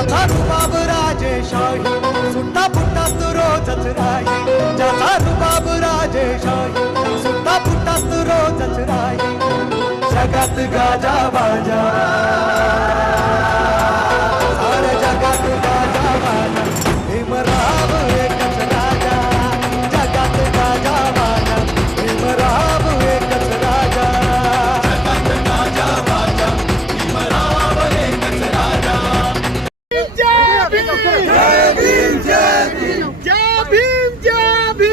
ज्याचा रुबाब राजेशाही सुट्टा फुटात रोजच राही ज्याचा रुबाब राजेशाही सुट्टा फुटात रोजच राही जगात गाजा बाजा साऱ्या जगात गाजा बाजा भीमराव एकच राजा जगात गाजा बाजा भीमराव एकच राजा जगात गाजा बाजा भीमराव एकच राजा जय भीम जय भीम जय भीम जय भीम जय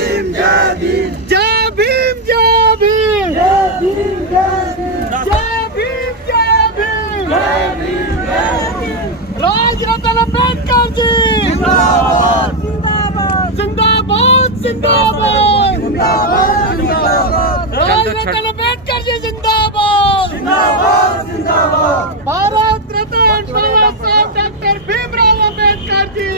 भीम जय भीम जय भीम जय भीम जय भीम जय भीम जय भीम जय भीम जय भीम राजरत्न अंबेडकर जी जिंदाबाद जिंदाबाद जिंदाबाद जिंदाबाद राजरत्न अंबेडकर जी जिंदाबाद जिंदाबाद जिंदाबाद Bharat Ratna Baba Saheb doctor Bhimrao Ambedkar ji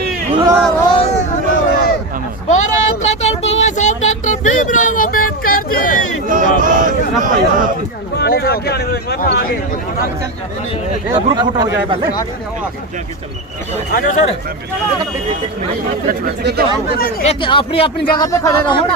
Bharat Ratna Baba Saheb doctor Bhimrao Ambedkar ji group photo हो जाए पहले आ जाओ सर एक अपनी अपनी जगह पे खड़े रहो ना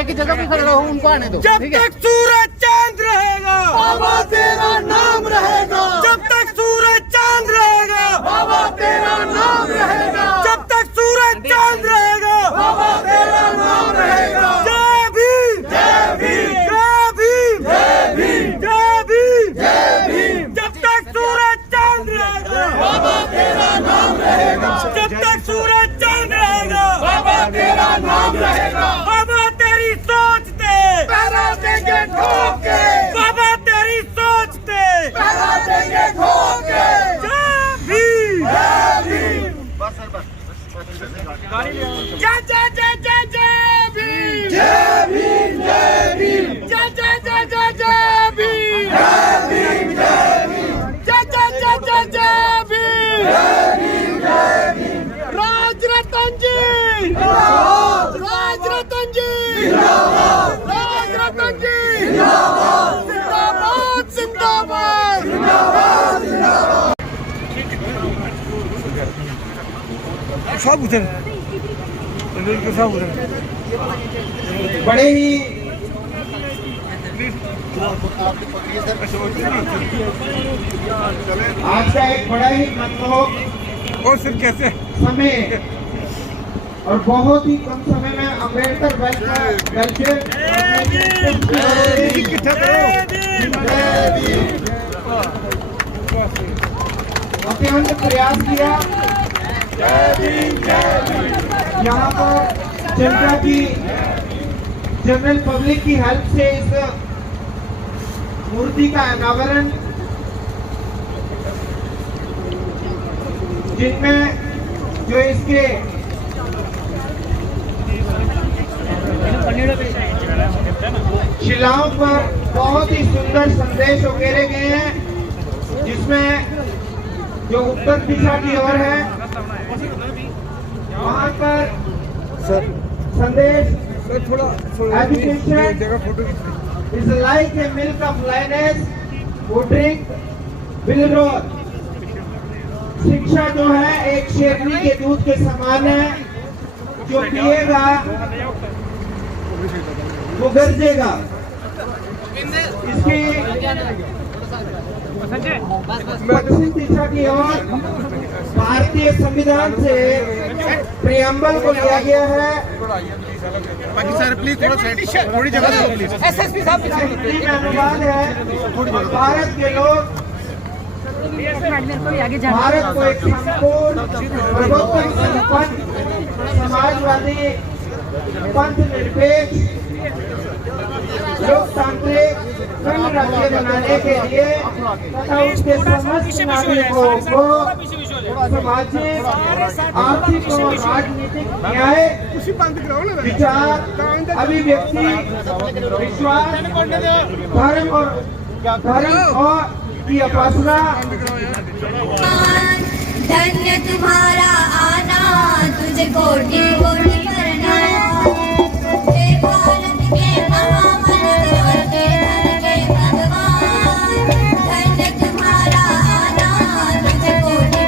एक ही जगह पे खड़े रहो उनको आने दो जब तक सूरज चांद रहेगा बाबा तेरा नाम रहेगा जब तक सूरज चांद रहेगा बाबा तेरा नाम रहेगा जब तक सूरज चांद रहेगा बाबा तेरा नाम रहेगा जय भीम जय भीम जय भीम जय भीम जय भीम जय भीम जब तक सूरज चांद रहेगा बाबा तेरा नाम रहेगा जब तक सूरज चांद रहेगा बाबा तेरा नाम रहेगा बाबा तेरी सोच पे पैरा देंगे ठोक के बाबा तेरी सोच पे पैरा देंगे ठोक के जय भीम जय भीम जय जय जय जय जय भीम जय भीम जय भीम जय जय जय जय जय भीम जय भीम जय भीम जय जय जय जय जय भीम जय भीम जय भीम राजरत्न जी जिंदाबाद राजरत्न जी जिंदाबाद राजरत्न जी जिंदाबाद जिंदाबाद जिंदाबाद जिंदाबाद जिंदाबाद सब उधर सब उधर बड़े ही आज का एक बड़ा ही मनमोहक और सिर्फ कैसे समय और बहुत ही कम समय में अम्बेडकर वेलफेयर अत्यंत प्रयास किया यहाँ पर जनता की जनरल पब्लिक की हेल्प से इस मूर्ति का अनावरण जिनमें जो इसके शिलाओं पर बहुत ही सुंदर संदेश उकेरे गए हैं जिसमें जो उत्तर दिशा की ओर है वहाँ पर संदेश education is like a milk of lioness who drink will roar. शिक्षा जो है एक शेरनी के दूध के समान है जो पिएगा वो गरजेगा। इसकी पश्चिम दिशा की ओर भारतीय संविधान से प्रियम्बल को लिया गया है। बाकी सर प्लीज थोड़ा साइड थोड़ी जगह दो प्लीज एसएसपी साहब हिंदी में अनुवाद है भारत के लोग भारत को एक संपूर्ण प्रभुत्व संपन्न समाजवादी पंथ निरपेक्ष लोकतांत्रिक संघ राज्य बनाने के लिए तथा उसके समस्त नागरिकों को सामाजिक आर्थिक और राजनीतिक न्याय विचार अभिव्यक्ति विश्वास धर्म और की उपासना। धन्य तुम्हारा आना तुझे कोटि कोटि प्रणाम। हे भारत के महामंत्र के धन के भगवान, धन्य तुम्हारा आना तुझे कोटि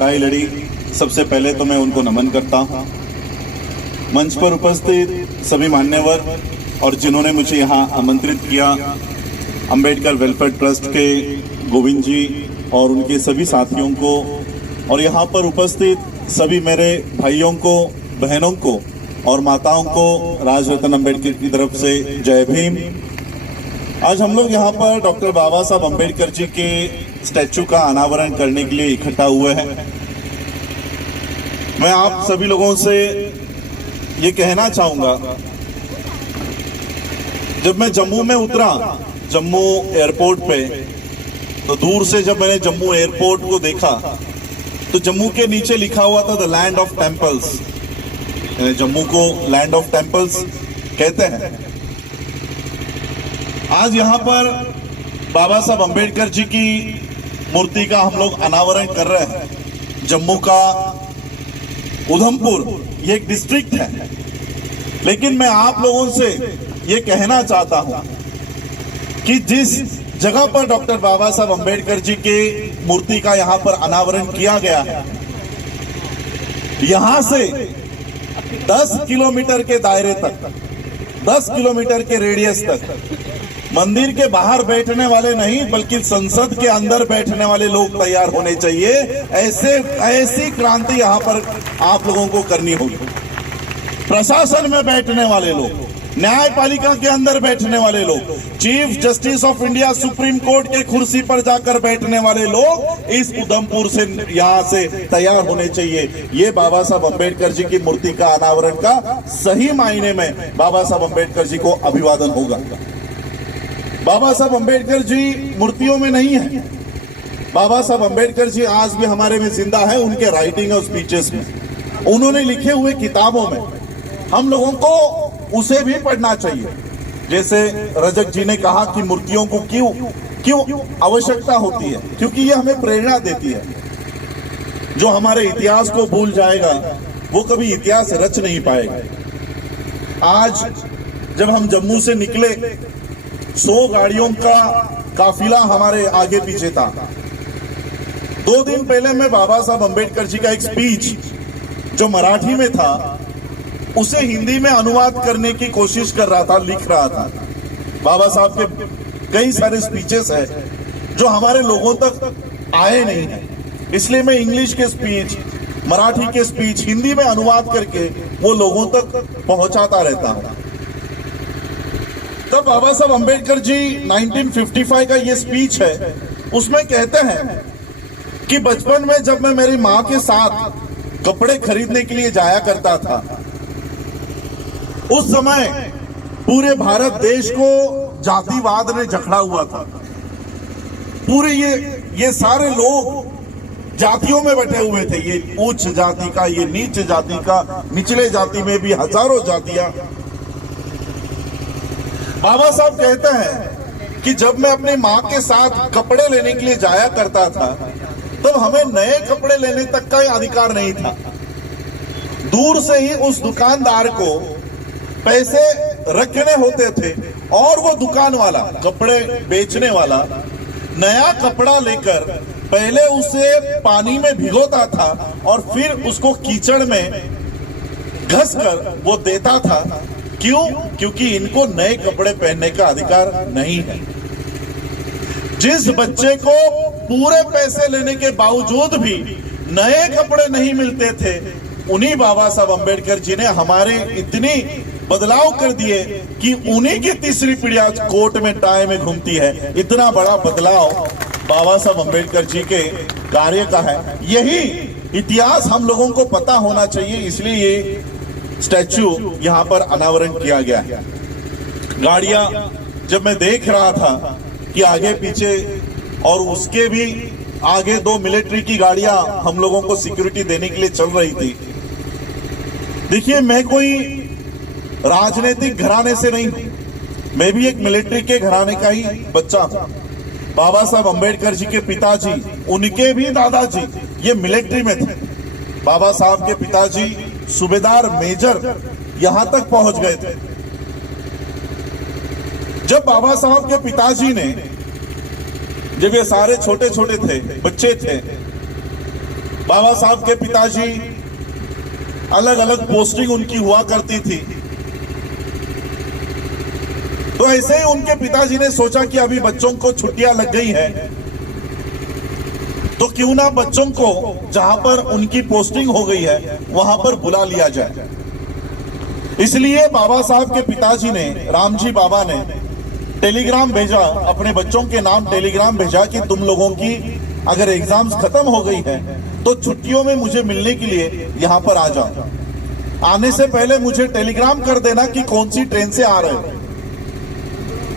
लड़ाई लड़ी, सबसे पहले तो मैं उनको नमन करता हूँ। मंच पर उपस्थित सभी मान्यवर और जिन्होंने मुझे यहाँ आमंत्रित किया, अंबेडकर वेलफेयर ट्रस्ट के गोविंद जी और उनके सभी साथियों को, और यहाँ पर उपस्थित सभी मेरे भाइयों को, बहनों को और माताओं को राजरत्न अंबेडकर की तरफ से जय भीम। आज हम लोग यहाँ पर डॉक्टर बाबा साहब अंबेडकर जी के स्टैचू का अनावरण करने के लिए इकट्ठा हुए हैं। मैं आप सभी लोगों से ये कहना चाहूंगा, जब मैं जम्मू में उतरा, जम्मू एयरपोर्ट पे, तो दूर से जब मैंने जम्मू एयरपोर्ट को देखा तो जम्मू के नीचे लिखा हुआ था the land of temples. Jammu को लैंड ऑफ टेम्पल्स कहते हैं। आज यहाँ पर बाबा साहब अंबेडकर जी की मूर्ति का हम लोग अनावरण कर रहे हैं। जम्मू का उधमपुर ये एक डिस्ट्रिक्ट है, लेकिन मैं आप लोगों से ये कहना चाहता हूं कि जिस जगह पर डॉक्टर बाबा साहब अंबेडकर जी की मूर्ति का यहाँ पर अनावरण किया गया है, यहां से 10 किलोमीटर के दायरे तक, 10 किलोमीटर के रेडियस तक मंदिर के बाहर बैठने वाले नहीं बल्कि संसद के अंदर बैठने वाले लोग तैयार होने चाहिए। ऐसी क्रांति यहाँ पर आप लोगों को करनी होगी। प्रशासन में बैठने वाले लोग, न्यायपालिका के अंदर बैठने वाले लोग, chief justice of India supreme court के कुर्सी पर जाकर बैठने वाले लोग इस उधमपुर से यहाँ से तैयार होने चाहिए। ये बाबा साहब अंबेडकर जी की मूर्ति का अनावरण का सही मायने में बाबा साहब अंबेडकर जी को अभिवादन होगा। बाबा साहब अंबेडकर जी मूर्तियों में नहीं है, बाबा साहब अंबेडकर जी आज भी हमारे में जिंदा है, उनके राइटिंग और स्पीचेस में, उन्होंने लिखे हुए किताबों में। हम लोगों को उसे भी पढ़ना चाहिए। जैसे रजक जी ने कहा कि मूर्तियों को क्यों आवश्यकता होती है, क्योंकि ये हमें प्रेरणा देती है। जो हमारे इतिहास को भूल जाएगा वो कभी इतिहास रच नहीं पाएगा। आज जब हम जम्मू से निकले, 100 गाड़ियों का काफिला हमारे आगे पीछे था। 2 दिन पहले मैं बाबा साहब अंबेडकर जी का एक स्पीच जो मराठी में था उसे हिंदी में अनुवाद करने की कोशिश कर रहा था, लिख रहा था। बाबा साहब के कई सारे स्पीचेस हैं जो हमारे लोगों तक आए नहीं हैं, इसलिए मैं इंग्लिश के स्पीच, मराठी के स्पीच हिंदी में अनुवाद करके वो लोगों तक पहुंचाता रहता हूं। तब बाबा साहब अंबेडकर जी 1955 का ये स्पीच है, उसमें कहते हैं कि बचपन में जब मैं मेरी माँ के साथ कपड़े खरीदने के लिए जाया करता था, उस समय पूरे भारत देश को जातिवाद ने जकड़ा हुआ था। पूरे ये सारे लोग जातियों में बैठे हुए थे, ये उच्च जाति का, ये नीच जाति का, निचले जाति में भी हजारों जातियां। बाबा साहब कहते हैं कि जब मैं अपनी माँ के साथ कपड़े लेने के लिए जाया करता था, तब हमें नए कपड़े लेने तक का अधिकार नहीं था। दूर से ही उस दुकानदार को पैसे रखने होते थे और वो दुकान वाला, कपड़े बेचने वाला, नया कपड़ा लेकर पहले उसे पानी में भिगोता था और फिर उसको कीचड़ में घसकर वो देता था। क्यों? क्योंकि इनको नए कपड़े पहनने का अधिकार नहीं है। जिस बच्चे को पूरे पैसे लेने के बावजूद भी नए कपड़े नहीं मिलते थे, उन्हीं बाबा साहब अंबेडकर जी ने हमारे इतनी बदलाव कर दिए कि उन्हीं की तीसरी पीढ़ी आज कोर्ट में टाई में घूमती है। इतना बड़ा बदलाव बाबा साहब अंबेडकर जी के कार्य का है। यही इतिहास हम लोगों को पता होना चाहिए, इसलिए ये स्टैचू यहाँ पर अनावरण किया गया है। गाड़ियां जब मैं देख रहा था कि आगे पीछे और उसके भी आगे 2 मिलिट्री की गाड़ियां हम लोगों को सिक्योरिटी देने के लिए चल रही थी। देखिए, मैं कोई राजनीतिक घराने से नहीं, मैं भी एक मिलिट्री के घराने का ही बच्चा हूं। बाबा साहब अंबेडकर जी के पिताजी, उनके भी दादाजी ये मिलिट्री में थे। बाबा साहब के पिताजी सूबेदार मेजर यहां तक पहुंच गए थे। जब बाबा साहब के पिताजी ने, जब ये सारे छोटे छोटे थे, बच्चे थे, बाबा साहब के पिताजी अलग अलग पोस्टिंग उनकी हुआ करती थी। तो ऐसे ही उनके पिताजी ने सोचा कि अभी बच्चों को छुट्टियां लग गई है, तो क्यों ना बच्चों को जहां पर उनकी पोस्टिंग हो गई है वहां पर बुला लिया जाए। इसलिए बाबा साहब के पिताजी ने, रामजी बाबा ने टेलीग्राम भेजा, अपने बच्चों के नाम टेलीग्राम भेजा कि तुम लोगों की अगर एग्जाम्स खत्म हो गई है तो छुट्टियों में मुझे मिलने के लिए यहां पर आ जाओ। आने से पहले मुझे टेलीग्राम कर देना कि कौन सी ट्रेन से आ रहे हो,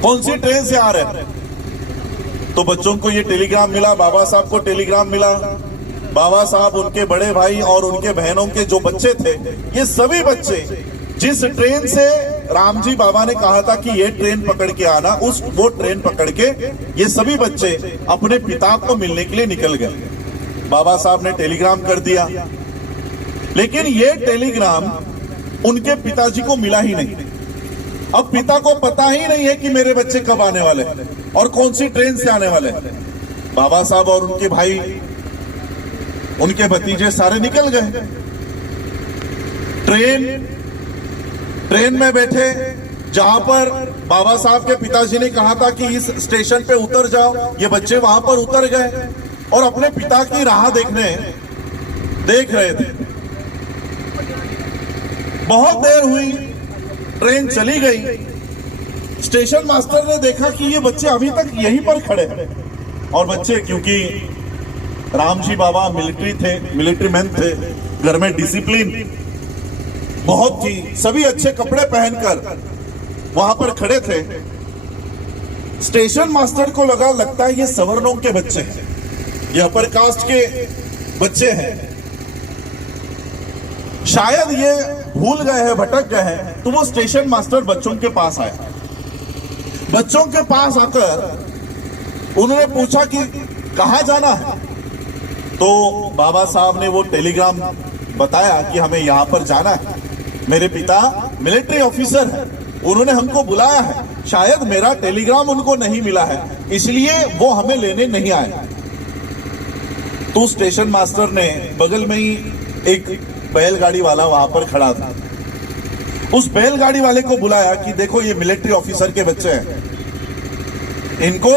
कौन सी ट्रेन से आ रहे हैं। तो बच्चों को ये टेलीग्राम मिला, बाबा साहब को टेलीग्राम मिला। बाबा साहब, उनके बड़े भाई और उनके बहनों के जो बच्चे थे, ये सभी बच्चे जिस ट्रेन से रामजी बाबा ने कहा था कि ये ट्रेन पकड़ के आना, वो ट्रेन पकड़ के ये सभी बच्चे अपने पिता को मिलने के लिए निकल गए। बाबा साहब ने टेलीग्राम कर दिया, लेकिन ये टेलीग्राम उनके पिताजी को मिला ही नहीं। अब पिता को पता ही नहीं है कि मेरे बच्चे कब आने वाले हैं और कौन सी ट्रेन से आने वाले हैं। बाबा साहब और उनके भाई, उनके भतीजे सारे निकल गए। ट्रेन में बैठे, जहां पर बाबा साहब के पिताजी ने कहा था कि इस स्टेशन पे उतर जाओ, ये बच्चे वहां पर उतर गए और अपने पिता की राह देख रहे थे। बहुत देर हुई, ट्रेन चली गई। स्टेशन मास्टर ने देखा कि ये बच्चे अभी तक यहीं पर खड़े हैं। और बच्चे, क्योंकि रामजी बाबा मिलिट्री मैन थे, घर में डिसिप्लिन बहुत थी, सभी अच्छे कपड़े पहनकर वहां पर खड़े थे। स्टेशन मास्टर को लगता है ये सवर्णों के बच्चे हैं, ये अपर कास्ट के बच्चे हैं, शायद ये भूल गए हैं, भटक गए हैं। तो वो स्टेशन मास्टर बच्चों के पास आया। बच्चों के पास आकर उन्होंने पूछा कि कहां जाना है। तो बाबा साहब ने वो टेलीग्राम बताया कि हमें यहां पर जाना है, मेरे पिता मिलिट्री ऑफिसर हैं, उन्होंने हमको बुलाया है, शायद मेरा टेलीग्राम उनको नहीं मिला है, इसलिए वो हमें लेने नहीं आए। तो स्टेशन मास्टर ने, बगल में ही एक बैलगाड़ी वाला वहां पर खड़ा था, उस बैलगाड़ी वाले को बुलाया कि देखो ये मिलिट्री ऑफिसर के बच्चे हैं, इनको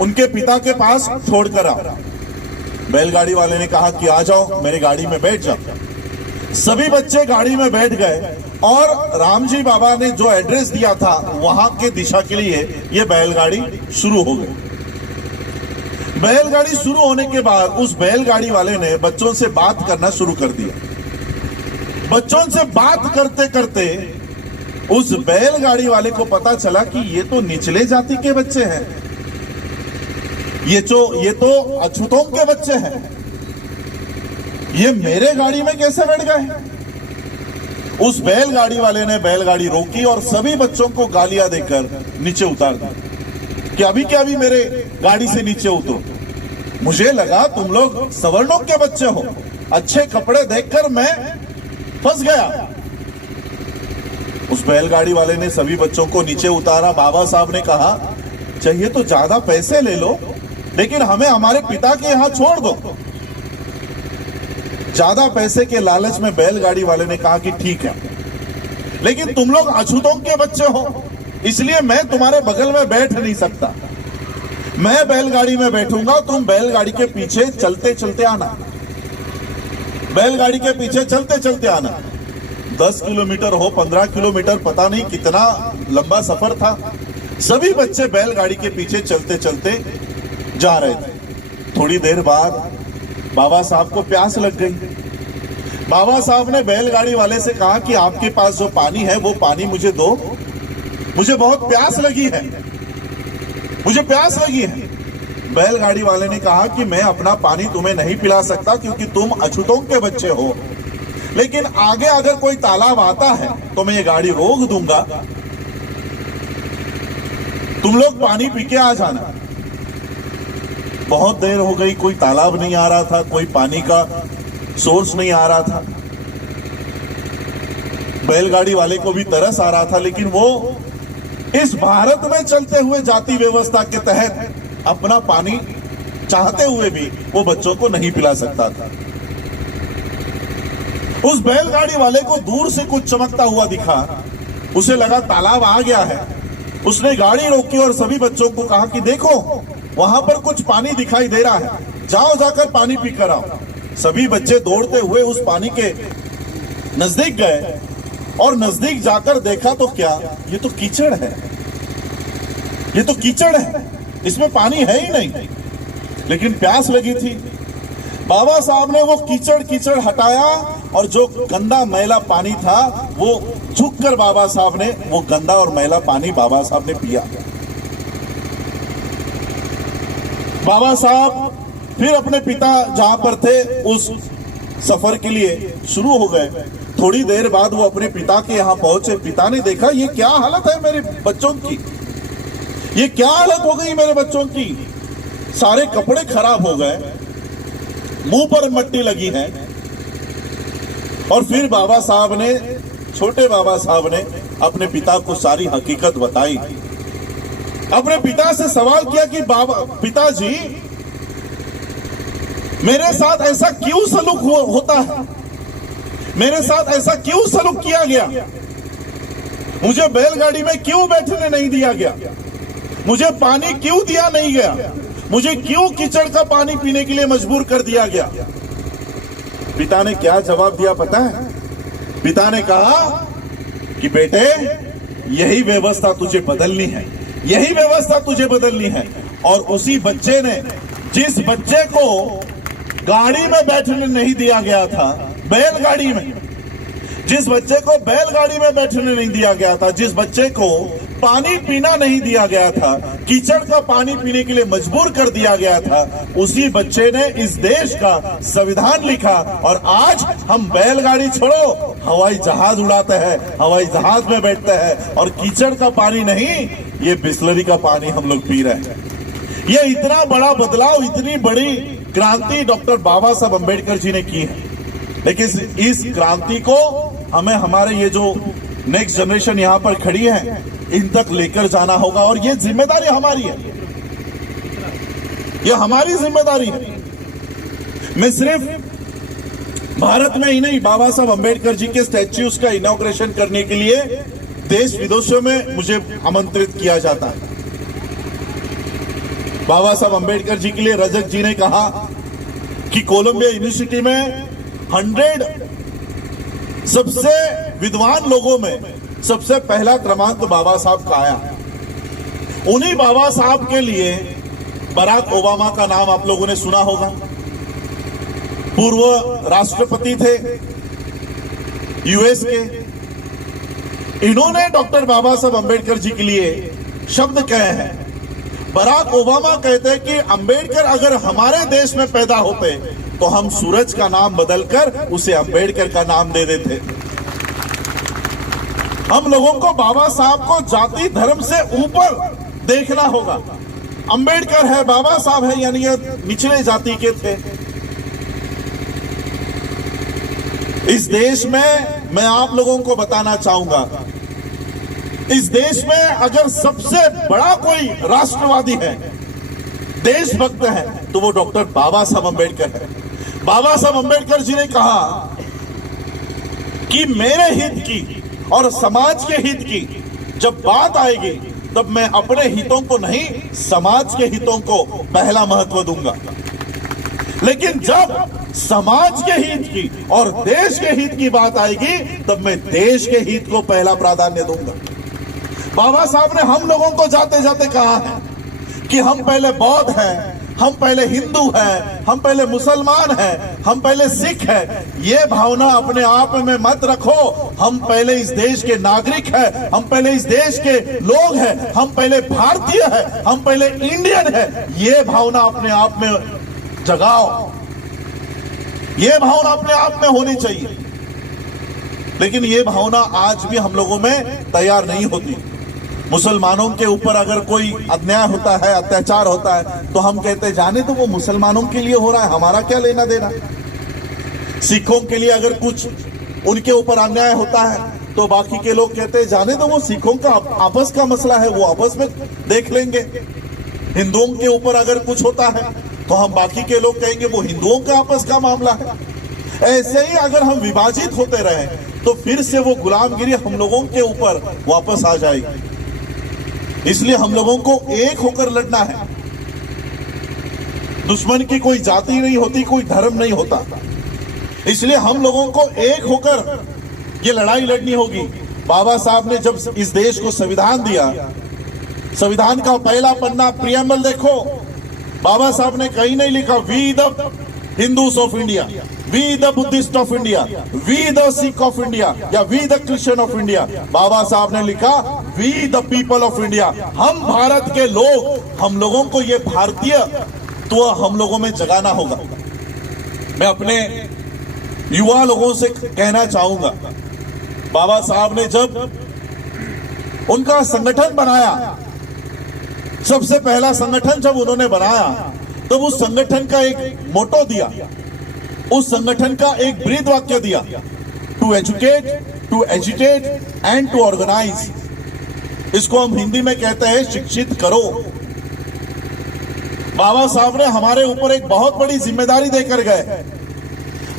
उनके पिता के पास छोड़कर आओ। बैलगाड़ी वाले ने कहा कि आ जाओ, मेरे गाड़ी में बैठ जाओ। सभी बच्चे गाड़ी में बैठ गए और रामजी बाबा ने जो एड्रेस दिया था वहां के दिशा के लिए ये बैलगाड़ी शुरू हो गई। बैलगाड़ी शुरू होने के बाद उस बैलगाड़ी वाले ने बच्चों से बात करना शुरू कर दिया। बच्चों से बात करते करते उस बैलगाड़ी वाले को पता चला कि ये तो निचले जाति के बच्चे हैं, ये तो अछूतों के बच्चे हैं, ये मेरे गाड़ी में कैसे बैठ गए। उस बैलगाड़ी वाले ने बैलगाड़ी रोकी और सभी बच्चों को गालियां देकर नीचे उतार दी कि अभी के अभी मेरे गाड़ी से नीचे उतरो। मुझे लगा तुम लोग सवर्णों के बच्चे हो, अच्छे कपड़े देखकर मैं फंस गया। उस बैलगाड़ी वाले ने सभी बच्चों को नीचे उतारा। बाबा साहब ने कहा चाहिए तो ज्यादा पैसे ले लो, लेकिन हमें हमारे पिता के यहां छोड़ दो। ज्यादा पैसे के लालच में बैलगाड़ी वाले ने कहा कि ठीक है, लेकिन तुम लोग अछूतों के बच्चे हो, इसलिए मैं तुम्हारे बगल में बैठ नहीं सकता। मैं बैलगाड़ी में बैठूंगा, तुम बैलगाड़ी के पीछे चलते चलते आना, बैलगाड़ी के पीछे चलते चलते आना। 10 किलोमीटर हो, 15 किलोमीटर, पता नहीं कितना लंबा सफर था। सभी बच्चे बैलगाड़ी के पीछे चलते चलते जा रहे थे। थोड़ी देर बाद बाबा साहब को प्यास लग गई। बाबा साहब ने बैलगाड़ी वाले से कहा कि आपके पास जो पानी है वो पानी मुझे दो, मुझे बहुत प्यास लगी है, मुझे प्यास लगी है। बैलगाड़ी वाले ने कहा कि मैं अपना पानी तुम्हें नहीं पिला सकता क्योंकि तुम अछूतों के बच्चे हो, लेकिन आगे अगर कोई तालाब आता है तो मैं ये गाड़ी रोक दूंगा, तुम लोग पानी पी के आ जाना। बहुत देर हो गई, कोई तालाब नहीं आ रहा था, कोई पानी का सोर्स नहीं आ रहा था। बैलगाड़ी वाले को भी तरस आ रहा था, लेकिन वो इस भारत में चलते हुए जाति व्यवस्था के तहत अपना पानी चाहते हुए भी वो बच्चों को नहीं पिला सकता था। उस बैलगाड़ी वाले को दूर से कुछ चमकता हुआ दिखा, उसे लगा तालाब आ गया है। उसने गाड़ी रोकी और सभी बच्चों को कहा कि देखो वहां पर कुछ पानी दिखाई दे रहा है, जाओ जाकर पानी पीकर आओ। सभी बच्चे दौड़ते हुए उस पानी के नजदीक गए और नजदीक जाकर देखा तो क्या, ये तो कीचड़ है, ये तो कीचड़ है, इसमें पानी है ही नहीं। लेकिन प्यास लगी थी। बाबा साहब ने वो कीचड़ हटाया और जो गंदा मैला पानी था वो झुककर बाबा साहब ने वो गंदा और मैला पानी बाबा साहब ने पिया। बाबा साहब फिर अपने पिता जहां पर थे उस सफर के लिए शुरू हो गए। थोड़ी देर बाद वो अपने पिता के यहां पहुंचे। पिता ने देखा ये क्या हालत है मेरे बच्चों की, ये क्या हालत हो गई मेरे बच्चों की, सारे कपड़े खराब हो गए, मुंह पर मट्टी लगी है। और फिर बाबा साहब ने, छोटे बाबा साहब ने अपने पिता को सारी हकीकत बताई। अपने पिता से सवाल किया कि पिताजी मेरे साथ ऐसा क्यों सलूक होता है, मेरे साथ ऐसा क्यों सलूक किया गया, मुझे बैलगाड़ी में क्यों बैठने नहीं दिया गया, मुझे पानी क्यों दिया नहीं गया, मुझे क्यों कीचड़ का पानी पीने के लिए मजबूर कर दिया गया। पिता ने क्या जवाब दिया पता है? पिता ने कहा कि बेटे यही व्यवस्था तुझे बदलनी है, यही व्यवस्था तुझे बदलनी है। और उसी बच्चे ने, जिस बच्चे को गाड़ी में बैठने नहीं दिया गया था, बैलगाड़ी में, जिस बच्चे को बैलगाड़ी में बैठने नहीं दिया गया था, जिस बच्चे को पानी पीना नहीं दिया गया था, कीचड़ का पानी पीने के लिए मजबूर कर दिया गया था, उसी बच्चे ने इस देश का संविधान लिखा। और आज हम बैलगाड़ी छोड़ो हवाई जहाज उड़ाते हैं, हवाई जहाज में बैठते हैं और कीचड़ का पानी नहीं, ये बिस्लरी का पानी हम लोग पी रहे हैं। ये इतना बड़ा बदलाव, इतनी बड़ी क्रांति डॉक्टर बाबा साहब अम्बेडकर जी ने की है। लेकिन इस क्रांति को हमें, हमारे ये जो नेक्स्ट जनरेशन यहाँ पर खड़ी है, इन तक लेकर जाना होगा। और ये जिम्मेदारी हमारी है, ये हमारी जिम्मेदारी है। मैं सिर्फ भारत में ही नहीं, बाबा साहब अम्बेडकर जी के स्टैच्यूज का इनॉग्रेशन करने के लिए देश विदेशों में मुझे आमंत्रित किया जाता है। बाबा साहब अम्बेडकर जी के लिए रजक जी ने कहा कि कोलंबिया यूनिवर्सिटी में 100 सबसे विद्वान लोगों में सबसे पहला क्रमांक बाबा साहब का आया। उन्हीं बाबा साहब के लिए बराक ओबामा का नाम आप लोगों ने सुना होगा, पूर्व राष्ट्रपति थे यूएस के। इन्होंने डॉक्टर बाबा साहब अम्बेडकर जी के लिए शब्द कहे हैं। बराक ओबामा कहते हैं कि अम्बेडकर अगर हमारे देश में पैदा होते तो हम सूरज का नाम बदलकर उसे अम्बेडकर का नाम दे देते। हम लोगों को बाबा साहब को जाति धर्म से ऊपर देखना होगा। अम्बेडकर है, बाबा साहब है, यानी ये निचले जाति के थे। इस देश में मैं आप लोगों को बताना चाहूंगा, इस देश में अगर सबसे बड़ा कोई राष्ट्रवादी है, देशभक्त है, तो वो डॉक्टर बाबा साहब अम्बेडकर है। बाबा साहब अम्बेडकर जी ने कहा कि मेरे हित की और समाज के हित की जब बात आएगी तब मैं अपने हितों को नहीं, समाज के हितों को पहला महत्व दूंगा। लेकिन जब समाज के हित की और देश के हित की बात आएगी तब मैं देश के हित को पहला प्राधान्य दूंगा। बाबा साहब ने हम लोगों को जाते जाते कहा है कि हम पहले बौद्ध हैं, हम पहले हिंदू हैं, हम पहले मुसलमान हैं, हम पहले सिख हैं। ये भावना अपने आप में मत रखो। हम पहले इस देश के नागरिक हैं, हम पहले इस देश के लोग हैं, हम पहले भारतीय हैं, हम पहले इंडियन हैं। ये भावना अपने आप में जगाओ, ये भावना अपने आप में होनी चाहिए। लेकिन ये भावना आज भी हम लोगों में तैयार नहीं होती। मुसलमानों के ऊपर अगर कोई अन्याय होता है, अत्याचार होता है, तो हम कहते जाने तो वो मुसलमानों के लिए हो रहा है, हमारा क्या लेना देना। सिखों के लिए अगर कुछ उनके ऊपर अन्याय होता है तो बाकी के लोग कहते जाने तो वो सिखों का आपस का मसला है, वो आपस में देख लेंगे। हिंदुओं के ऊपर अगर कुछ होता है तो हम बाकी के लोग कहेंगे वो हिंदुओं का आपस का मामला है। ऐसे ही अगर हम विभाजित होते रहे तो फिर से वो गुलामगिरी हम लोगों के ऊपर वापस आ जाएगी। इसलिए हम लोगों को एक होकर लड़ना है। दुश्मन की कोई जाति नहीं होती, कोई धर्म नहीं होता। इसलिए हम लोगों को एक होकर ये लड़ाई लड़नी होगी। बाबा साहब ने जब इस देश को संविधान दिया, संविधान का पहला पन्ना प्रियम्बल देखो, बाबा साहब ने कहीं नहीं लिखा we the Hindus of India, we the Buddhist of India, we the Sikh of India या we the Christian of India. Baba Sahab ने लिखा we the people of India. हम भारत के लोग, हम लोगों को ये भारतीय तो हम लोगों में जगाना होगा। मैं अपने युवा लोगों से कहना चाहूंगा, बाबा साहब ने जब उनका संगठन बनाया, सबसे पहला संगठन जब उन्होंने बनाया तो उस संगठन का एक मोटो दिया, उस संगठन का एक ब्रीद वाक्य दिया, to educate, to agitate and to organise. इसको हम हिंदी में कहते हैं शिक्षित करो। बाबा साहब ने हमारे ऊपर एक बहुत बड़ी जिम्मेदारी देकर गए।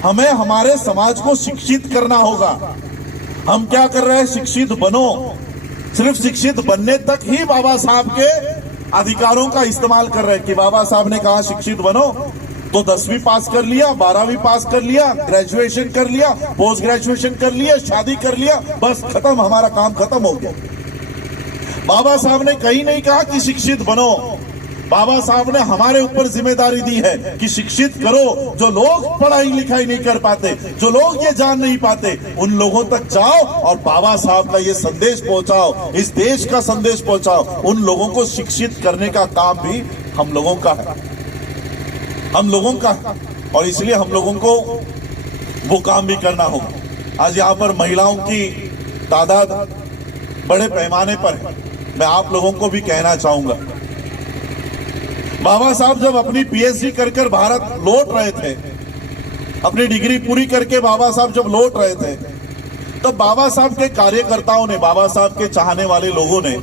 हमें हमारे समाज को शिक्षित करना होगा। हम क्या कर रहे हैं? शिक्षित बनो। सिर्फ शिक्षित बनने तक ही बाबा साहब के अधिकारों का इस्तेमाल कर रहे हैं कि बाबा साहब ने कहा शिक्षित बनो, तो 10वीं पास कर लिया, 12वीं पास कर लिया, ग्रेजुएशन कर लिया, पोस्ट ग्रेजुएशन कर लिया, शादी कर लिया, बस खत्म, हमारा काम खत्म हो गया। बाबा साहब ने कहीं नहीं कहा कि शिक्षित बनो। बाबा साहब ने हमारे ऊपर जिम्मेदारी दी है कि शिक्षित करो। जो लोग पढ़ाई लिखाई नहीं कर पाते, जो लोग ये जान नहीं पाते, उन लोगों तक जाओ और बाबा साहब का ये संदेश पहुंचाओ, इस देश का संदेश पहुंचाओ। उन लोगों को शिक्षित करने का काम भी हम लोगों का है, हम लोगों का है। और इसलिए हम लोगों को वो काम भी करना होगा। आज यहाँ पर महिलाओं की तादाद बड़े पैमाने पर है। मैं आप लोगों को भी कहना चाहूंगा, बाबा साहब जब अपनी पीएचडी कर भारत लौट रहे थे, अपनी डिग्री पूरी करके बाबा साहब जब लौट रहे थे, तब बाबा साहब के कार्यकर्ताओं ने, बाबा साहब के चाहने वाले लोगों ने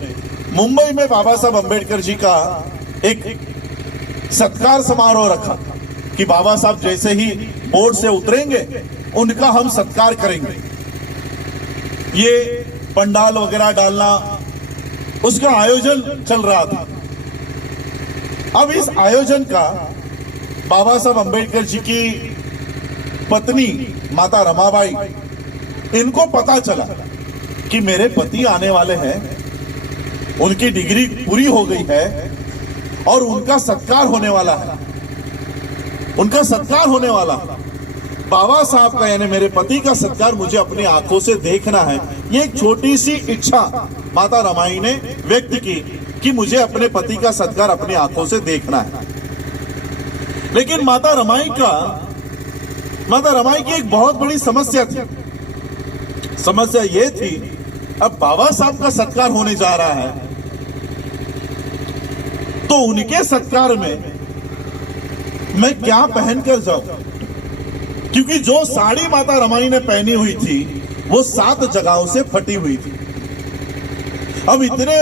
मुंबई में बाबा साहब अंबेडकर जी का एक सत्कार समारोह रखा कि बाबा साहब जैसे ही बोर्ड से उतरेंगे उनका हम सत्कार करेंगे। ये पंडाल वगैरह डालना, उसका आयोजन चल रहा था। अब इस आयोजन का बाबा साहब अंबेडकर जी की पत्नी माता रमाबाई, इनको पता चला कि मेरे पति आने वाले हैं, उनकी डिग्री पूरी हो गई है और उनका सत्कार होने वाला है, उनका सत्कार होने वाला। बाबा साहब का यानी मेरे पति का सत्कार मुझे अपनी आंखों से देखना है। ये एक छोटी सी इच्छा माता रमाई ने व्यक्त की कि मुझे अपने पति का सत्कार अपनी आंखों से देखना है। लेकिन माता रमाई की एक बहुत बड़ी समस्या थी। समस्या ये थी, अब बाबा साहब का सत्कार होने जा रहा है तो उनके सत्कार में मैं क्या पहनकर जाऊं, क्योंकि जो साड़ी माता रमाई ने पहनी हुई थी वो 7 जगहों से फटी हुई थी। अब इतने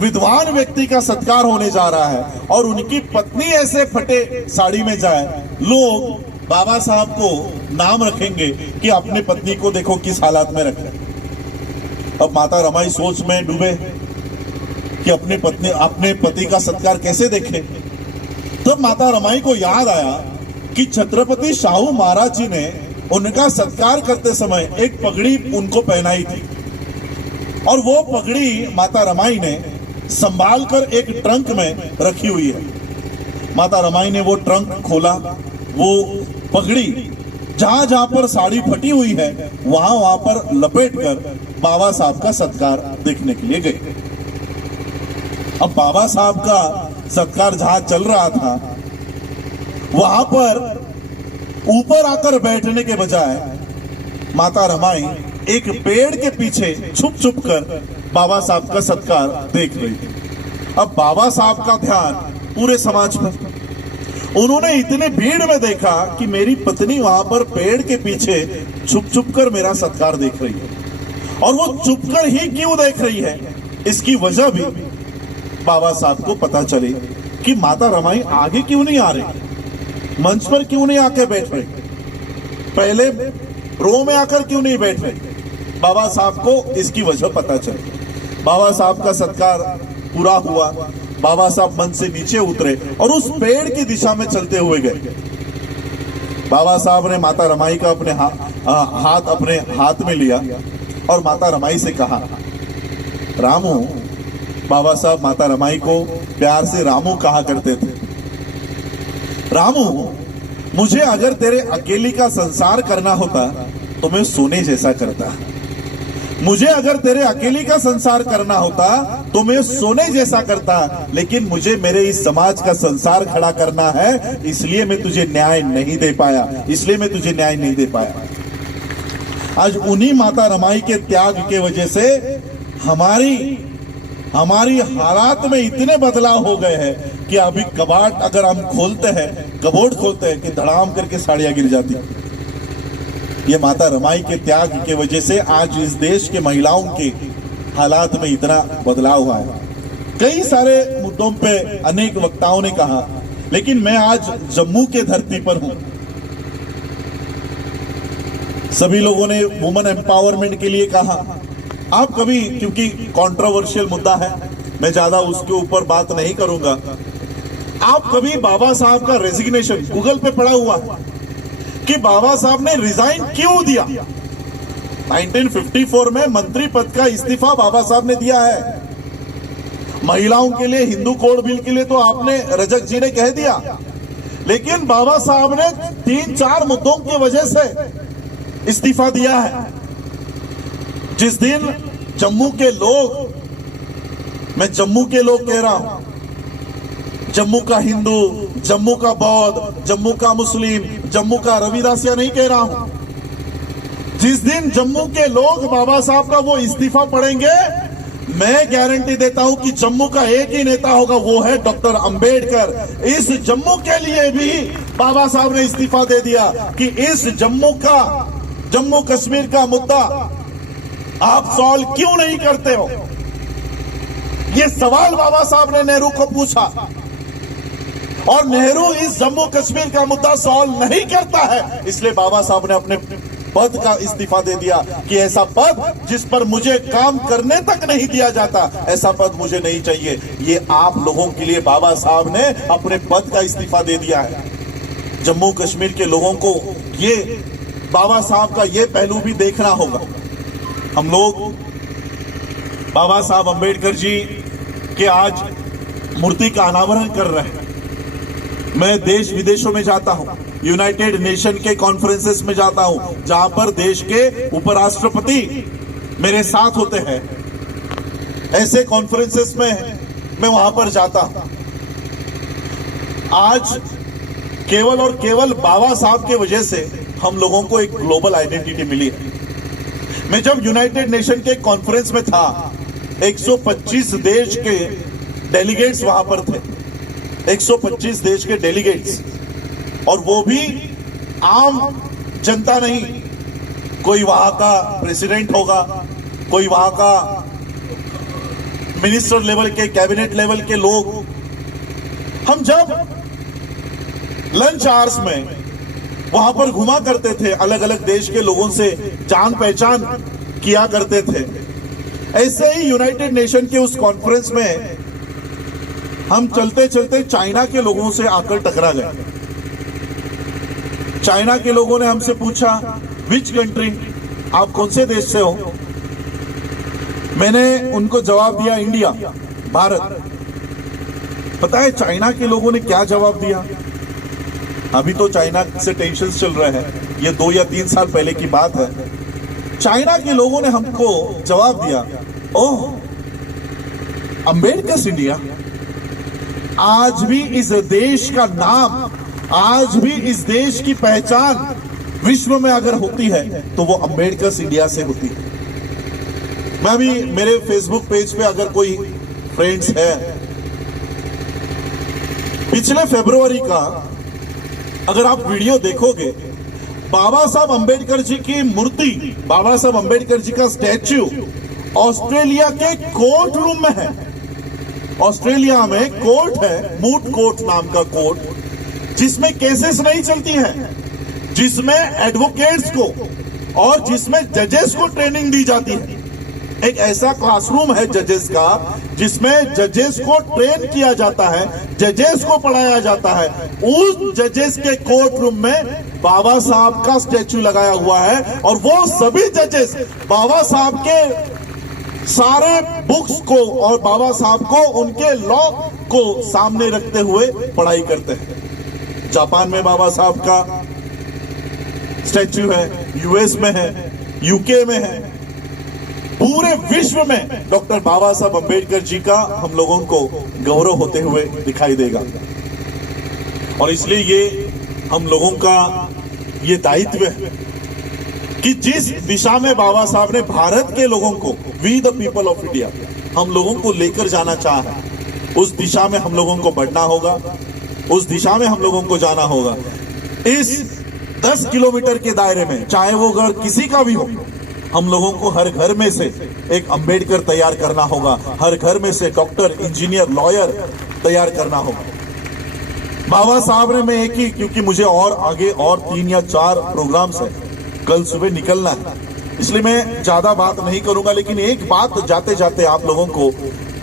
विद्वान व्यक्ति का सत्कार होने जा रहा है और उनकी पत्नी ऐसे फटे साड़ी में जाए, लोग बाबा साहब को नाम रखेंगे कि अपने पत्नी को देखो किस हालात में रखे। अब माता रमाई सोच में डूबे कि अपने पति का सत्कार कैसे देखे। तब माता रमाई को याद आया कि छत्रपति शाहू महाराज जी ने उनका सत्कार करते समय एक पगड़ी उनको पहनाई थी और वो पगड़ी माता रमाई ने संभाल कर एक ट्रंक में रखी हुई है। माता रमाई ने वो ट्रंक खोला, वो पगड़ी जहां जहां पर साड़ी फटी हुई है वहां पर लपेट कर बाबा साहब का सत्कार देखने के लिए गए। अब बाबा साहब का सत्कार जहां चल रहा था वहां पर ऊपर आकर बैठने के बजाय माता रमाई एक पेड़ के पीछे छुप छुप कर बाबा साहब का सत्कार देख रही थी। अब बाबा साहब का ध्यान पूरे समाज पर। उन्होंने इतने भीड़ में देखा कि मेरी पत्नी वहां पर पेड़ के पीछे छुप छुप कर मेरा सत्कार देख रही है और वो छुप कर ही क्यों देख रही है, इसकी वजह भी बाबा साहब को पता चली कि माता रमाई आगे क्यों नहीं आ रही। मंच पर क्यों नहीं आके बैठ रहे, पहले रो में आकर क्यों नहीं बैठ रहे। बाबा साहब को इसकी वजह पता चली। बाबा साहब का सत्कार पूरा हुआ, बाबा साहब मंच से नीचे उतरे और उस पेड़ की दिशा में चलते हुए गए। बाबा साहब ने माता रमाई का अपने हाथ अपने हाथ में लिया और माता रमाई से कहा, रामू। बाबा साहब माता रमाई को प्यार से रामू कहा करते थे। रामू, मुझे अगर तेरे अकेली का संसार करना होता तो मैं सोने जैसा करता। मुझे अगर तेरे अकेली का संसार करना होता तो मैं सोने जैसा करता, लेकिन मुझे मेरे इस समाज का संसार खड़ा करना है, इसलिए मैं तुझे न्याय नहीं दे पाया, इसलिए मैं तुझे न्याय नहीं दे पाया। आज उन्हीं माता रमाई के त्याग के वजह से हमारी हालात में इतने बदलाव हो गए हैं कि अभी कबाट अगर हम खोलते हैं, कबोर्ड खोलते हैं कि धड़ाम करके साड़ियां गिर जाती। ये माता रमाई के त्याग की वजह से आज इस देश के महिलाओं के हालात में इतना बदलाव हुआ है। कई सारे मुद्दों पे अनेक वक्ताओं ने कहा, लेकिन मैं आज जम्मू के धरती पर हूं। सभी लोगों ने वुमेन एम्पावरमेंट के लिए कहा। आप कभी, क्योंकि कंट्रोवर्शियल मुद्दा है, मैं ज्यादा उसके ऊपर बात नहीं करूंगा। आप कभी बाबा साहब का रेजिग्नेशन गूगल पे पढ़ा हुआ कि बाबा साहब ने रिजाइन क्यों दिया। 1954 में मंत्री पद का इस्तीफा बाबा साहब ने दिया है। महिलाओं के लिए, हिंदू कोड बिल के लिए तो आपने, रजक जी ने कह दिया, लेकिन बाबा साहब ने 3-4 मुद्दों की वजह से इस्तीफा दिया है। जिस दिन जम्मू के लोग, मैं जम्मू के लोग कह रहा हूं, जम्मू का हिंदू, जम्मू का बौद्ध, जम्मू का मुस्लिम, जम्मू का रविदासिया नहीं कह रहा हूं, जिस दिन जम्मू के लोग बाबा साहब का वो इस्तीफा पढ़ेंगे, मैं गारंटी देता हूं कि जम्मू का एक ही नेता होगा, वो है डॉक्टर अंबेडकर। इस जम्मू के लिए भी बाबा साहब ने इस्तीफा दे दिया कि इस जम्मू कश्मीर का मुद्दा आप सॉल्व क्यों नहीं करते हो। ये सवाल बाबा साहब ने नेहरू को पूछा और नेहरू इस जम्मू कश्मीर का मुद्दा सॉल्व नहीं करता है, इसलिए बाबा साहब ने अपने पद का इस्तीफा दे दिया कि ऐसा पद जिस पर मुझे काम करने तक नहीं दिया जाता, ऐसा पद मुझे नहीं चाहिए। ये आप लोगों के लिए बाबा साहब ने अपने पद का इस्तीफा दे दिया है। जम्मू कश्मीर के लोगों को ये बाबा साहब का ये पहलू भी देखना होगा। हम लोग बाबा साहब अंबेडकर जी के आज मूर्ति का अनावरण कर रहे हैं। मैं देश विदेशों में जाता हूं, यूनाइटेड नेशन के कॉन्फ्रेंसेस में जाता हूं, जहां पर देश के उपराष्ट्रपति मेरे साथ होते हैं। ऐसे कॉन्फ्रेंसेस में मैं वहां पर जाता हूं। आज केवल और केवल बाबा साहब के वजह से हम लोगों को एक ग्लोबल आइडेंटिटी मिली है। मैं जब यूनाइटेड नेशन के कॉन्फ्रेंस में था, 125 देश के डेलीगेट्स वहां पर थे, 125 देश के डेलीगेट्स, और वो भी आम जनता नहीं। कोई वहां का प्रेसिडेंट होगा, कोई वहां का मिनिस्टर लेवल के, कैबिनेट लेवल के लोग। हम जब लंच आवर्स में वहां पर घुमा करते थे, अलग अलग देश के लोगों से जान पहचान किया करते थे। ऐसे ही यूनाइटेड नेशन के उस कॉन्फ्रेंस में हम चलते चलते चाइना के लोगों से आकर टकरा गए। चाइना के लोगों ने हमसे पूछा, विच कंट्री, आप कौन से देश से हो। मैंने उनको जवाब दिया, इंडिया, भारत। पता है चाइना के लोगों ने क्या जवाब दिया? अभी तो चाइना से टेंशन चल रहे हैं, ये 2 या 3 साल पहले की बात है। चाइना के लोगों ने हमको जवाब दिया, ओह, अंबेडकर इंडिया। आज भी इस देश का नाम, आज भी इस देश की पहचान विश्व में अगर होती है तो वो अंबेडकर इंडिया से होती है। मैं भी मेरे फेसबुक पेज पे अगर कोई फ्रेंड्स है, पिछले फरवरी का अगर आप वीडियो देखोगे, बाबा साहब अंबेडकर जी की मूर्ति, बाबा साहब अंबेडकर जी का स्टैच्यू ऑस्ट्रेलिया के कोर्ट रूम में है। ऑस्ट्रेलिया में कोर्ट है, मूट कोर्ट नाम का कोर्ट, जिसमें केसेस नहीं चलती है, जिसमें एडवोकेट्स को और जिसमें जजेस को ट्रेनिंग दी जाती है। एक ऐसा क्लासरूम है जजेस का जिसमें जजेस को ट्रेन किया जाता है, जजेस को पढ़ाया जाता है। उस जजेस के कोर्ट रूम में बाबा साहब का स्टैचू लगाया हुआ है और वो सभी जजेस बाबा साहब के सारे बुक्स को और बाबा साहब को उनके लॉ को सामने रखते हुए पढ़ाई करते हैं। जापान में बाबा साहब का स्टैचू है, यूएस में है, यूके में है, पूरे विश्व में डॉक्टर बाबा साहब अंबेडकर जी का हम लोगों को गौरव होते हुए दिखाई देगा। और इसलिए ये हम लोगों का ये दायित्व है कि जिस दिशा में बाबा साहब ने भारत के लोगों को, we the people of India, हम लोगों को लेकर जाना चाहा, उस दिशा में हम लोगों को बढ़ना होगा, उस दिशा में हम लोगों को जाना होगा। इस 10 किलोमीटर के दायरे में, चाहे वो घर किसी का भी हो, हम लोगों को हर घर में से एक अंबेडकर तैयार करना होगा, हर घर में से डॉक्टर, इंजीनियर, लॉयर तैयार करना होगा। बाबा साहब ने, मैं एक ही, क्योंकि मुझे और आगे और 3 या 4 प्रोग्राम्स है, कल सुबह निकलना है, इसलिए मैं ज्यादा बात नहीं करूंगा। लेकिन एक बात जाते जाते आप लोगों को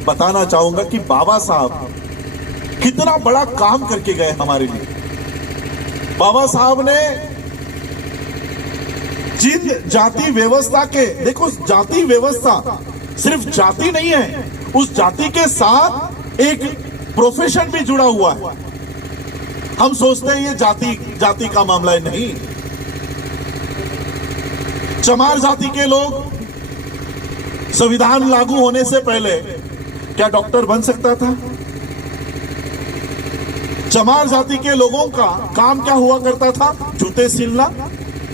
बताना चाहूंगा कि बाबा साहब कितना बड़ा काम करके गए हमारे लिए। बाबा साहब ने जिन जाति व्यवस्था के, देखो जाति व्यवस्था सिर्फ जाति नहीं है, उस जाति के साथ एक प्रोफेशन भी जुड़ा हुआ है। हम सोचते हैं ये जाति का मामला है, नहीं। चमार जाति के लोग संविधान लागू होने से पहले क्या डॉक्टर बन सकता था? चमार जाति के लोगों का काम क्या हुआ करता था? जूते सिलना,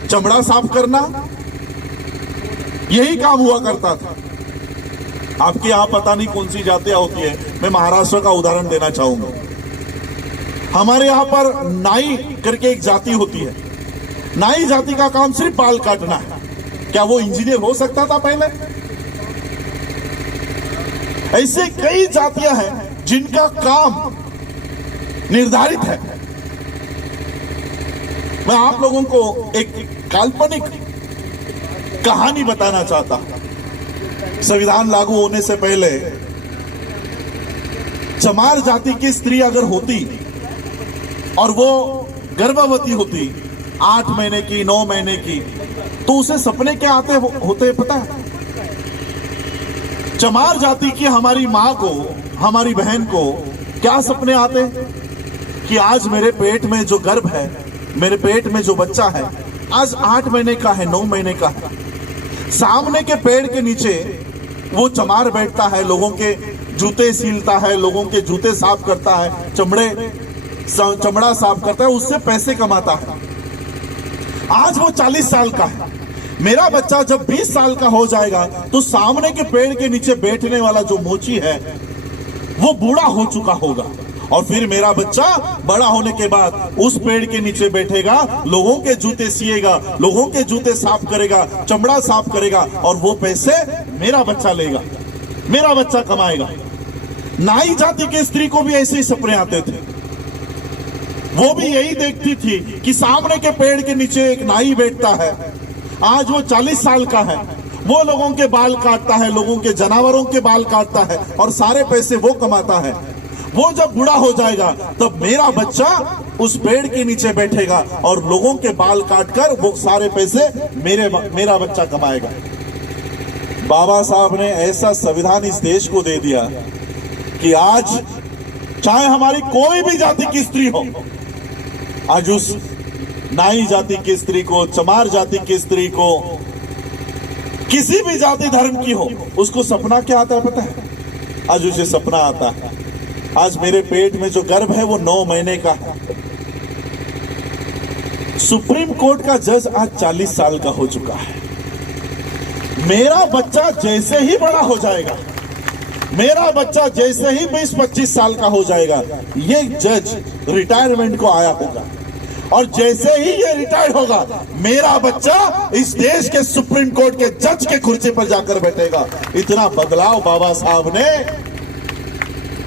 चमड़ा साफ करना, यही काम हुआ करता था। आपके यहां पता नहीं कौन सी जातियां होती है, मैं महाराष्ट्र का उदाहरण देना चाहूंगा। हमारे यहां पर नाई करके एक जाति होती है, नाई जाति का काम सिर्फ बाल काटना है। क्या वो इंजीनियर हो सकता था पहले? ऐसे कई जातियां हैं जिनका काम निर्धारित है। मैं आप लोगों को एक काल्पनिक कहानी बताना चाहता हूं। संविधान लागू होने से पहले चमार जाति की स्त्री अगर होती और वो गर्भवती होती 8 महीने की, 9 महीने की, तो उसे सपने क्या आते होते पता है? चमार जाति की हमारी मां को, हमारी बहन को क्या सपने आते कि आज मेरे पेट में जो गर्भ है, मेरे पेट में जो बच्चा है, आज 8 महीने का है, 9 महीने का है। सामने के पेड़ के नीचे वो चमार बैठता है, लोगों के जूते सीलता है, लोगों के जूते साफ करता है, चमड़ा साफ करता है, उससे पैसे कमाता है। आज वो 40 साल का है। मेरा बच्चा जब 20 साल का हो जाएगा तो सामने के पेड़ के नीचे बैठने वाला जो मोची है वो बूढ़ा हो चुका होगा, और फिर मेरा बच्चा बड़ा होने के बाद उस पेड़ के नीचे बैठेगा, लोगों के जूते सिएगा, लोगों के जूते साफ करेगा, चमड़ा साफ करेगा, और वो पैसे मेरा बच्चा लेगा, मेरा बच्चा कमाएगा। नाई जाति के स्त्री को भी ऐसे ही सपने आते थे। वो भी यही देखती थी कि सामने के पेड़ के नीचे एक नाई बैठता है, आज वो 40 साल का है, वो लोगों के बाल काटता है, लोगों के जानवरों के बाल काटता है, और सारे पैसे वो कमाता है। वो जब बूढ़ा हो जाएगा तब मेरा बच्चा उस पेड़ के नीचे बैठेगा और लोगों के बाल काटकर वो सारे पैसे मेरा बच्चा कमाएगा। बाबा साहब ने ऐसा संविधान इस देश को दे दिया कि आज चाहे हमारी कोई भी जाति की स्त्री हो, आज उस नाई जाति की स्त्री को, चमार जाति की स्त्री को, किसी भी जाति धर्म की हो, उसको सपना क्या आता है पता है? आज उसे सपना आता है, आज मेरे पेट में जो गर्भ है वो 9 महीने का है। सुप्रीम कोर्ट का जज आज 40 साल का हो चुका है। मेरा बच्चा जैसे ही बड़ा हो जाएगा, मेरा बच्चा जैसे ही 20-25 साल का हो जाएगा, ये जज रिटायरमेंट को आया होगा, और जैसे ही ये रिटायर होगा मेरा बच्चा इस देश के सुप्रीम कोर्ट के जज के कुर्सी पर जाकर बैठेगा। इतना बदलाव बाबा साहब ने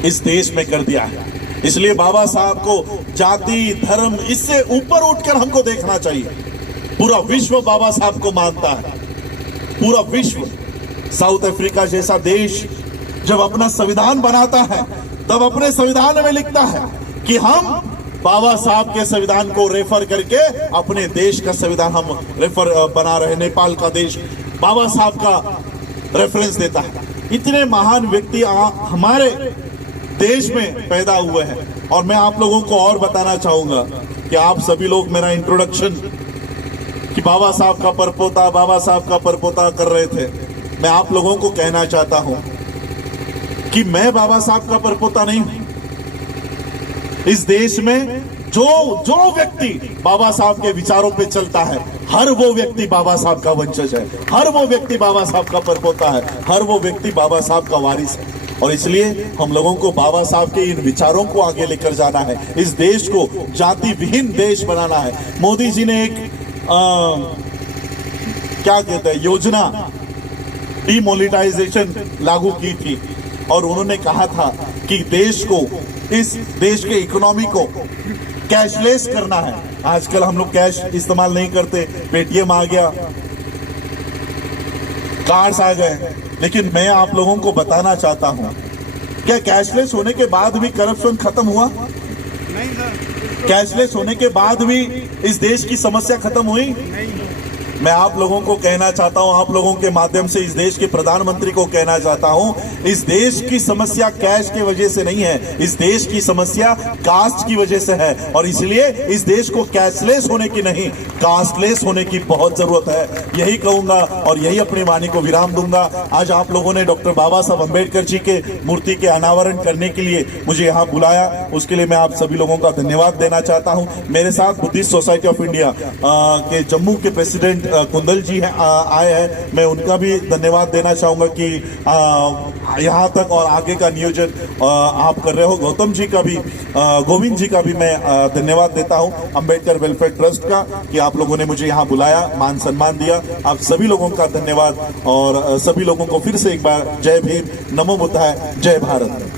इस देश में कर दिया है। इसलिए बाबा साहब को जाति धर्म इससे ऊपर उठकर हमको देखना चाहिए। पूरा विश्व बाबा साहब को मानता है, पूरा विश्व। साउथ अफ्रीका जैसा देश जब अपना संविधान बनाता है तब अपने संविधान में लिखता है कि हम बाबा साहब के संविधान को रेफर करके अपने देश का संविधान हम रेफर बना रहे। नेपाल का देश बाबा साहब का रेफरेंस देता है। इतने महान व्यक्ति हमारे देश में पैदा हुए हैं। और मैं आप लोगों को और बताना चाहूंगा कि आप सभी लोग मेरा इंट्रोडक्शन कि बाबा साहब का परपोता, बाबा साहब का परपोता कर रहे थे। मैं आप लोगों को कहना चाहता हूं कि मैं बाबा साहब का परपोता नहीं हूं। इस देश में जो व्यक्ति बाबा साहब के विचारों पे चलता है, हर वो व्यक्ति बाबा साहब का वंशज है, हर वो व्यक्ति बाबा साहब का परपोता है, हर वो व्यक्ति बाबा साहब का वारिस है। और इसलिए हम लोगों को बाबा साहब के इन विचारों को आगे लेकर जाना है। इस देश को जाति विहीन देश बनाना है। मोदी जी ने एक क्या कहते हैं योजना डीमोनेटाइजेशन लागू की थी और उन्होंने कहा था कि देश को, इस देश के इकोनॉमी को कैशलेस करना है। आजकल हम लोग कैश इस्तेमाल नहीं करते, पेटीएम आ गया, कार्ड्स आ गए, लेकिन मैं आप लोगों को बताना चाहता हूं, क्या कैशलेस होने के बाद भी करप्शन खत्म हुआ? नहीं सर। कैशलेस होने के बाद भी इस देश की समस्या खत्म हुई? नहीं। मैं आप लोगों को कहना चाहता हूं, आप लोगों के माध्यम से इस देश के प्रधानमंत्री को कहना चाहता हूं, इस देश की समस्या कैश की वजह से नहीं है, इस देश की समस्या कास्ट की वजह से है। और इसलिए इस देश को कैशलेस होने की नहीं, कास्टलेस होने की बहुत जरूरत है। यही कहूंगा और यही अपनी वाणी को विराम दूंगा। आज आप लोगों ने डॉक्टर बाबा साहब अम्बेडकर जी के मूर्ति के अनावरण करने के लिए मुझे यहाँ बुलाया, उसके लिए मैं आप सभी लोगों का धन्यवाद देना चाहता हूँ। मेरे साथ बुद्धिस्ट सोसाइटी ऑफ इंडिया के जम्मू के प्रेसिडेंट कुंदल जी आए हैं, मैं उनका भी धन्यवाद देना चाहूंगा कि यहाँ तक और आगे का नियोजन आप कर रहे हो। गौतम जी का भी, गोविंद जी का भी मैं धन्यवाद देता हूँ, अंबेडकर वेलफेयर ट्रस्ट का, कि आप लोगों ने मुझे यहाँ बुलाया, मान सम्मान दिया। आप सभी लोगों का धन्यवाद और सभी लोगों को फिर से एक बार जय भीम, नमो बुद्धाय, जय भारत।